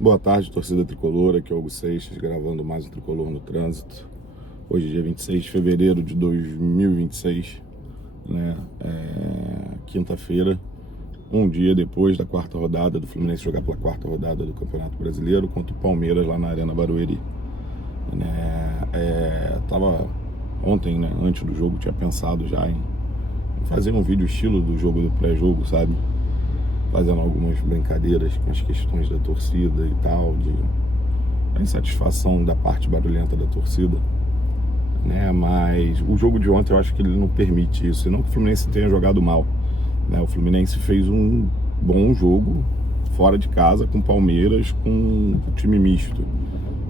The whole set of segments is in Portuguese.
Boa tarde, torcida tricolor, aqui é o Hugo Seixas, gravando mais um Tricolor no Trânsito. Hoje é dia 26 de fevereiro de 2026, né? Quinta-feira, um dia depois da quarta rodada do Fluminense jogar pela quarta rodada do Campeonato Brasileiro contra o Palmeiras lá na Arena Barueri. Tava ontem, né, antes do jogo, tinha pensado já em fazer um vídeo estilo do jogo do pré-jogo, sabe? Fazendo algumas brincadeiras com as questões da torcida e tal, de insatisfação da parte barulhenta da torcida, né? Mas o jogo de ontem eu acho que ele não permite isso, e não que o Fluminense tenha jogado mal, né? O Fluminense fez um bom jogo fora de casa com o Palmeiras, com um time misto,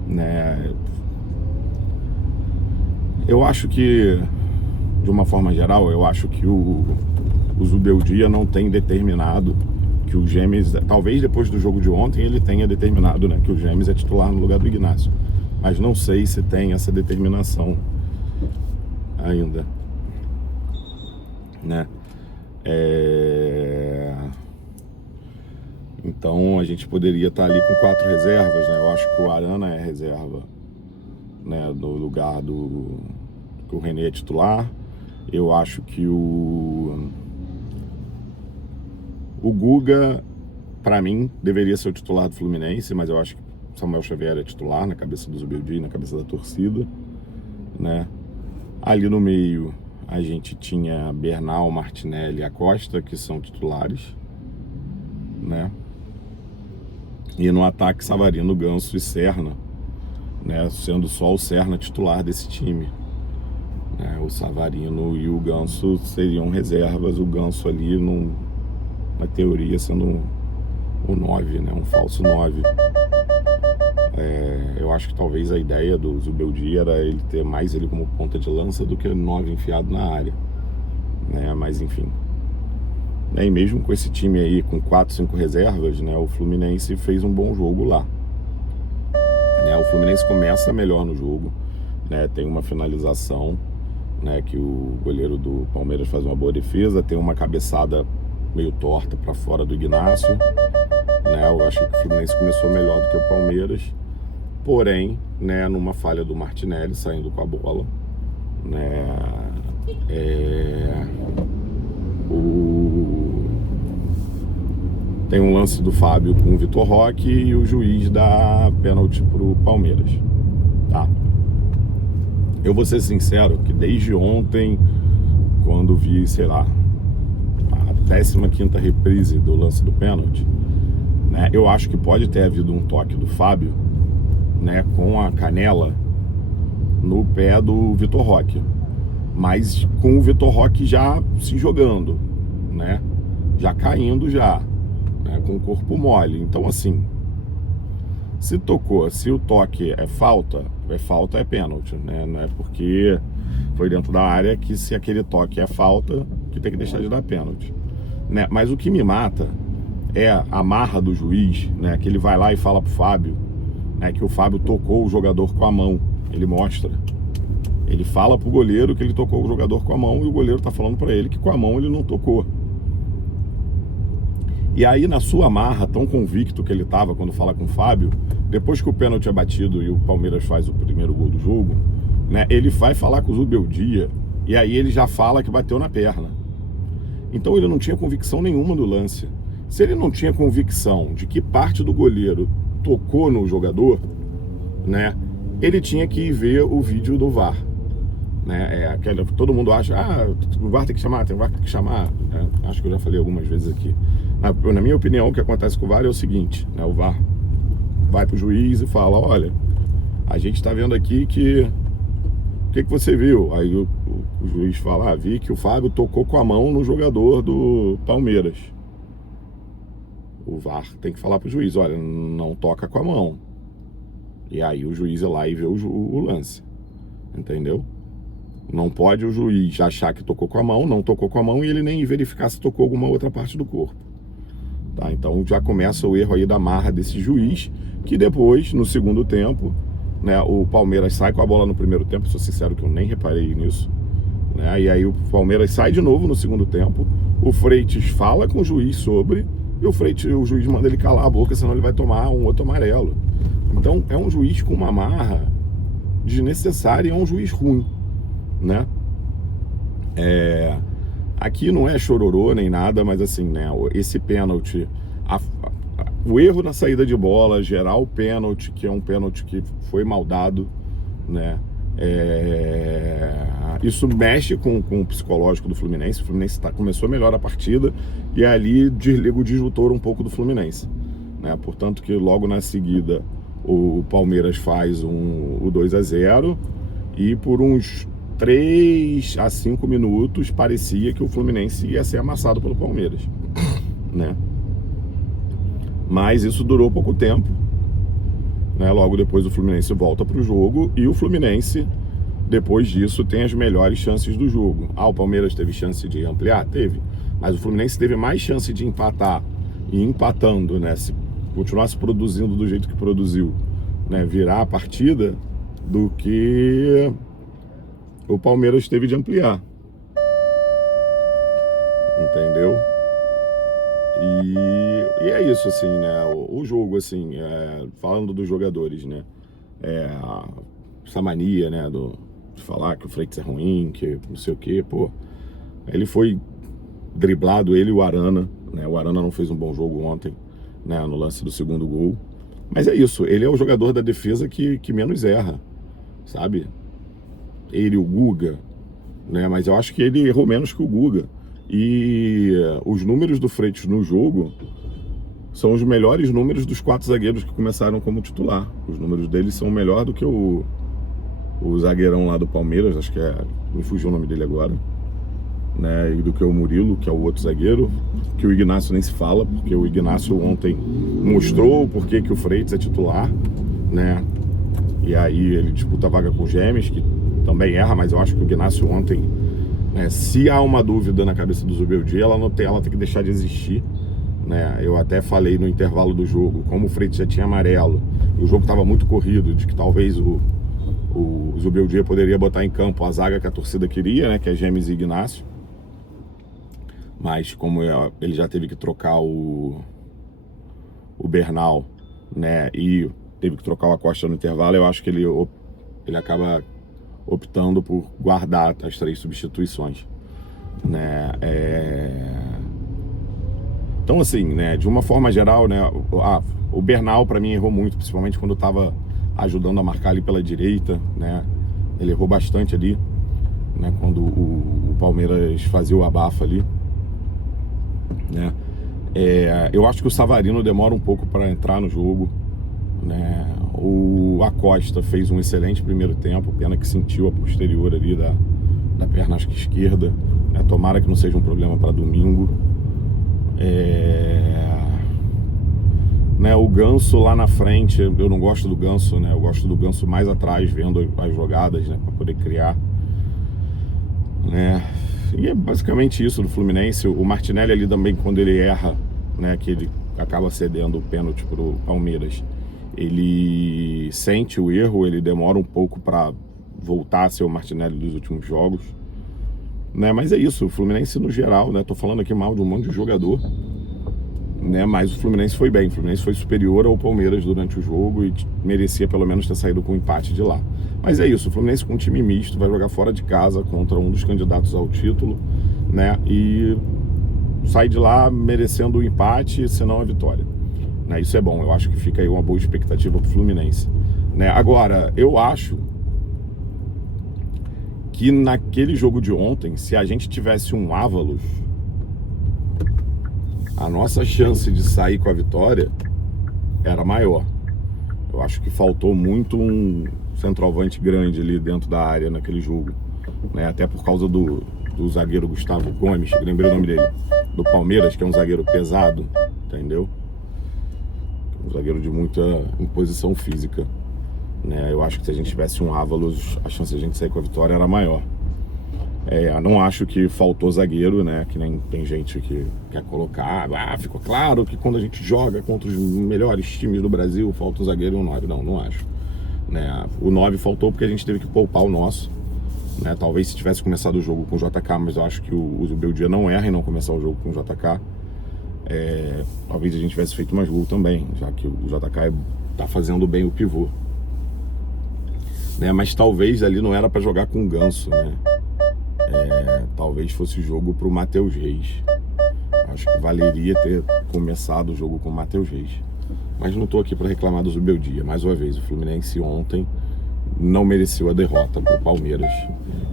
né? Eu acho que, de uma forma geral, eu acho que o Zubeldia não tem determinado que o James, talvez depois do jogo de ontem ele tenha determinado, né, que o James é titular no lugar do Ignacio, mas não sei se tem essa determinação ainda, né? Então a gente poderia estar ali com 4 reservas, né? Eu acho que o Arana é reserva, né, no lugar do que o René é titular. Eu acho que o Guga, para mim, deveria ser o titular do Fluminense, mas eu acho que Samuel Xavier é titular na cabeça do Zubeldia, na cabeça da torcida, né? Ali no meio a gente tinha Bernal, Martinelli e Acosta, que são titulares, né? E no ataque Savarino, Ganso e Serna, né? Sendo só o Serna titular desse time, né? O Savarino e o Ganso seriam reservas, o Ganso ali na teoria sendo o 9, né? Um falso 9. Eu acho que talvez a ideia do Zubeldia era ele ter mais ele como ponta de lança do que 9 enfiado na área, né? Mas enfim, né? E mesmo com esse time aí com 4, 5 reservas, né, o Fluminense fez um bom jogo lá, né? O Fluminense começa melhor no jogo, né? Tem uma finalização, né, que o goleiro do Palmeiras faz uma boa defesa, tem uma cabeçada meio torta para fora do Ignacio, né? Eu achei que o Fluminense começou melhor do que o Palmeiras, porém, né, numa falha do Martinelli saindo com a bola, né? Tem um lance do Fábio com o Vitor Roque e o juiz dá pênalti pro Palmeiras, tá? Eu vou ser sincero que desde ontem, quando vi, sei lá, a 15ª reprise do lance do pênalti, né, eu acho que pode ter havido um toque do Fábio, né, com a canela no pé do Vitor Roque, mas com o Vitor Roque já se jogando, né, já caindo já, né, com o corpo mole. Então assim, se tocou, se o toque é falta é pênalti, né? Não é porque foi dentro da área que, se aquele toque é falta, que tem que deixar de dar pênalti, né? Mas o que me mata é a marra do juiz, né? Que ele vai lá e fala pro Fábio, né, que o Fábio tocou o jogador com a mão. Ele mostra, ele fala pro goleiro que ele tocou o jogador com a mão, e o goleiro tá falando pra ele que com a mão ele não tocou. E aí, na sua marra, tão convicto que ele tava quando fala com o Fábio, depois que o pênalti é batido e o Palmeiras faz o primeiro gol do jogo, né, ele vai falar com o Zubeldia, e aí ele já fala que bateu na perna. Então ele não tinha convicção nenhuma do lance. Se ele não tinha convicção de que parte do goleiro tocou no jogador, né, ele tinha que ir ver o vídeo do VAR, né? Todo mundo acha, o VAR tem que chamar, tem o VAR tem que chamar, né? Acho que eu já falei algumas vezes aqui. Na minha opinião, o que acontece com o VAR é o seguinte, né? O VAR vai pro juiz e fala, olha, a gente tá vendo aqui que... O que você viu? Aí o juiz fala, vi que o Fábio tocou com a mão no jogador do Palmeiras. O VAR tem que falar pro juiz, olha, não toca com a mão. E aí o juiz é lá e vê o lance, entendeu? Não pode o juiz achar que tocou com a mão, não tocou com a mão, e ele nem verificar se tocou alguma outra parte do corpo, tá? Então já começa o erro aí da marra desse juiz, que depois, no segundo tempo, né, o Palmeiras sai com a bola no primeiro tempo, sou sincero que eu nem reparei nisso, né? E aí o Palmeiras sai de novo no segundo tempo, o Freitas fala com o juiz sobre, e o juiz manda ele calar a boca, senão ele vai tomar um outro amarelo. Então é um juiz com uma marra desnecessária e é um juiz ruim, né? Aqui não é chororô nem nada, mas assim, né, esse pênalti, o erro na saída de bola, gerar o pênalti, que é um pênalti que foi mal dado, né? Isso mexe com o psicológico do Fluminense. O Fluminense começou melhor a partida e ali desliga o disjuntor um pouco do Fluminense, né? Portanto que logo na seguida o Palmeiras faz o 2-0 e por uns 3 a 5 minutos parecia que o Fluminense ia ser amassado pelo Palmeiras, né? Mas isso durou pouco tempo, né? Logo depois o Fluminense volta para o jogo e o Fluminense, depois disso, tem as melhores chances do jogo. O Palmeiras teve chance de ampliar? Teve. Mas o Fluminense teve mais chance de empatar e empatando, né? Se continuasse produzindo do jeito que produziu, né? Virar a partida, do que o Palmeiras teve de ampliar. Entendeu? E é isso, assim, né? O jogo, assim, falando dos jogadores, né? Essa mania, né? De falar que o Freitas é ruim, que não sei o quê, pô. Ele foi driblado, ele e o Arana, né? O Arana não fez um bom jogo ontem, né? No lance do segundo gol. Mas é isso, ele é o jogador da defesa que menos erra, sabe? Ele e o Guga, né? Mas eu acho que ele errou menos que o Guga. E os números do Freitas no jogo são os melhores números dos 4 zagueiros que começaram como titular. Os números deles são melhor do que o zagueirão lá do Palmeiras, acho que me fugiu o nome dele agora, né? E do que o Murilo, que é o outro zagueiro, que o Ignacio nem se fala, porque o Ignacio ontem mostrou por que o Freitas é titular, né? E aí ele disputa a vaga com o Gêmeos, que também erra, mas eu acho que o Ignacio ontem, né, se há uma dúvida na cabeça do Zubeldia, ela tem que deixar de existir, né? Eu até falei no intervalo do jogo, como o Freitas já tinha amarelo, e o jogo estava muito corrido, de que talvez o Zubeldia poderia botar em campo a zaga que a torcida queria, né, que é Gêmeos e Ignacio. Mas como ele já teve que trocar o Bernal, né, e teve que trocar o Acosta no intervalo, eu acho que ele acaba optando por guardar as 3 substituições, né? Então, assim, né, de uma forma geral, né, o Bernal para mim errou muito, principalmente quando estava ajudando a marcar ali pela direita, né? Ele errou bastante ali, né, quando o Palmeiras fazia o abafa ali, né? Eu acho que o Savarino demora um pouco para entrar no jogo, né? O Acosta fez um excelente primeiro tempo, pena que sentiu a posterior ali da perna, acho que esquerda, né? Tomara que não seja um problema para domingo. Né, o Ganso lá na frente, eu não gosto do Ganso, né? Eu gosto do Ganso mais atrás, vendo as jogadas, né, para poder criar, né? E é basicamente isso do Fluminense. O Martinelli ali também, quando ele erra, né, que ele acaba cedendo o pênalti pro Palmeiras, ele sente o erro, ele demora um pouco para voltar a ser o Martinelli dos últimos jogos, né? Mas é isso, o Fluminense no geral, né? Tô falando aqui mal de um monte de jogador, né? Mas o Fluminense foi bem, o Fluminense foi superior ao Palmeiras durante o jogo e merecia pelo menos ter saído com um empate de lá. Mas é isso, o Fluminense com um time misto vai jogar fora de casa contra um dos candidatos ao título, né? E sai de lá merecendo o empate, senão a vitória, né? Isso é bom, eu acho que fica aí uma boa expectativa pro Fluminense, né? Agora, eu acho que naquele jogo de ontem, se a gente tivesse um Ávalos, a nossa chance de sair com a vitória era maior. Eu acho que faltou muito um centroavante grande ali dentro da área naquele jogo, né? Até por causa do zagueiro Gustavo Gomes, lembrei o nome dele, do Palmeiras, que é um zagueiro pesado, entendeu? Um zagueiro de muita imposição física, né? Eu acho que se a gente tivesse um Ávalos, a chance de a gente sair com a vitória era maior. Não acho que faltou zagueiro, né? Que nem tem gente que quer colocar. Ficou claro que quando a gente joga contra os melhores times do Brasil, falta um zagueiro e um 9. Não acho, né? O 9 faltou porque a gente teve que poupar o nosso, né? Talvez se tivesse começado o jogo com o JK, mas eu acho que o Zubeldia não erra em não começar o jogo com o JK. Talvez a gente tivesse feito mais gol também, já que o JK tá fazendo bem o pivô, né? Mas talvez ali não era para jogar com o Ganso, né? Talvez fosse jogo pro Matheus Reis. Acho que valeria ter começado o jogo com o Matheus Reis. Mas não tô aqui para reclamar do Zubeldia. Mais uma vez, o Fluminense ontem não mereceu a derrota pro Palmeiras.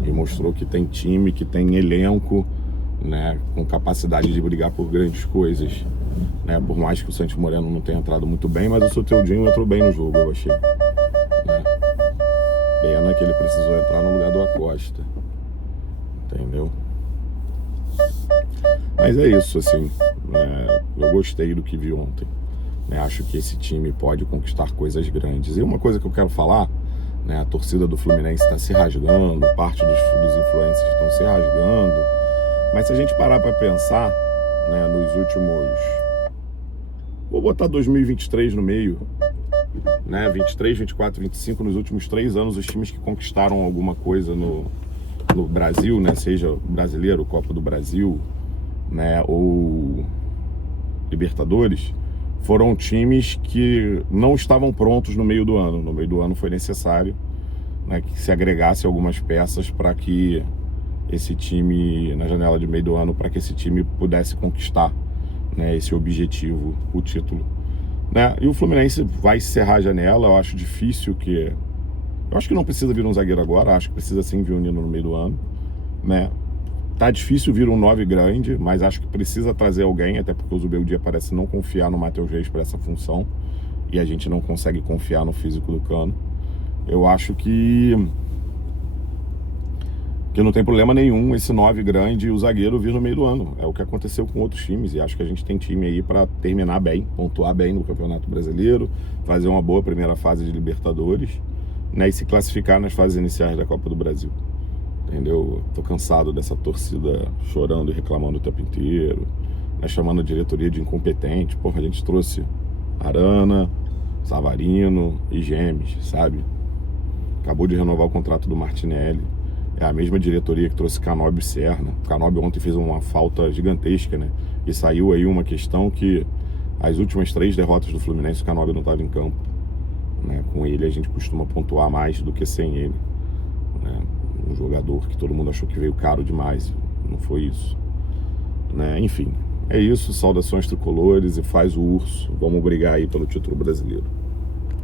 E mostrou que tem time, que tem elenco, né, com capacidade de brigar por grandes coisas, né? Por mais que o Santos Moreno não tenha entrado muito bem, mas o Soteudinho entrou bem no jogo, eu achei, né? Pena que ele precisou entrar no lugar do Acosta, entendeu? Mas é isso, assim, eu gostei do que vi ontem, né? Acho que esse time pode conquistar coisas grandes. E uma coisa que eu quero falar, né, a torcida do Fluminense está se rasgando, parte dos influencers estão se rasgando, mas se a gente parar para pensar, né, nos últimos... Vou botar 2023 no meio, né, 23, 24, 25, nos últimos 3 anos, os times que conquistaram alguma coisa no Brasil, né, seja brasileiro, Copa do Brasil, né, ou Libertadores, foram times que não estavam prontos no meio do ano. No meio do ano foi necessário, né, que se agregasse algumas peças para que esse time, na janela de meio do ano, para que esse time pudesse conquistar, né, esse objetivo, o título, né? E o Fluminense vai encerrar a janela. Eu acho difícil que... Eu acho que não precisa vir um zagueiro agora, acho que precisa sim vir um Nino no meio do ano, né? Tá difícil vir um 9 grande, mas acho que precisa trazer alguém, até porque o Zubeldia parece não confiar no Matheus Reis para essa função, e a gente não consegue confiar no físico do Cano. Eu acho que não tem problema nenhum esse 9 grande e o zagueiro vir no meio do ano. É o que aconteceu com outros times, e acho que a gente tem time aí para terminar bem, pontuar bem no Campeonato Brasileiro, fazer uma boa primeira fase de Libertadores, né, e se classificar nas fases iniciais da Copa do Brasil. Entendeu? Tô cansado dessa torcida chorando e reclamando o tempo inteiro, né, chamando a diretoria de incompetente. Porra, a gente trouxe Arana, Savarino e Gemes, sabe? Acabou de renovar o contrato do Martinelli. É a mesma diretoria que trouxe Canóbio e Serna. O Canóbio ontem fez uma falta gigantesca, né? E saiu aí uma questão que as últimas 3 derrotas do Fluminense, o Canóbio não estava em campo, né? Com ele a gente costuma pontuar mais do que sem ele, né? Um jogador que todo mundo achou que veio caro demais, não foi isso, né? Enfim, é isso. Saudações tricolores e faz o urso. Vamos brigar aí pelo título brasileiro.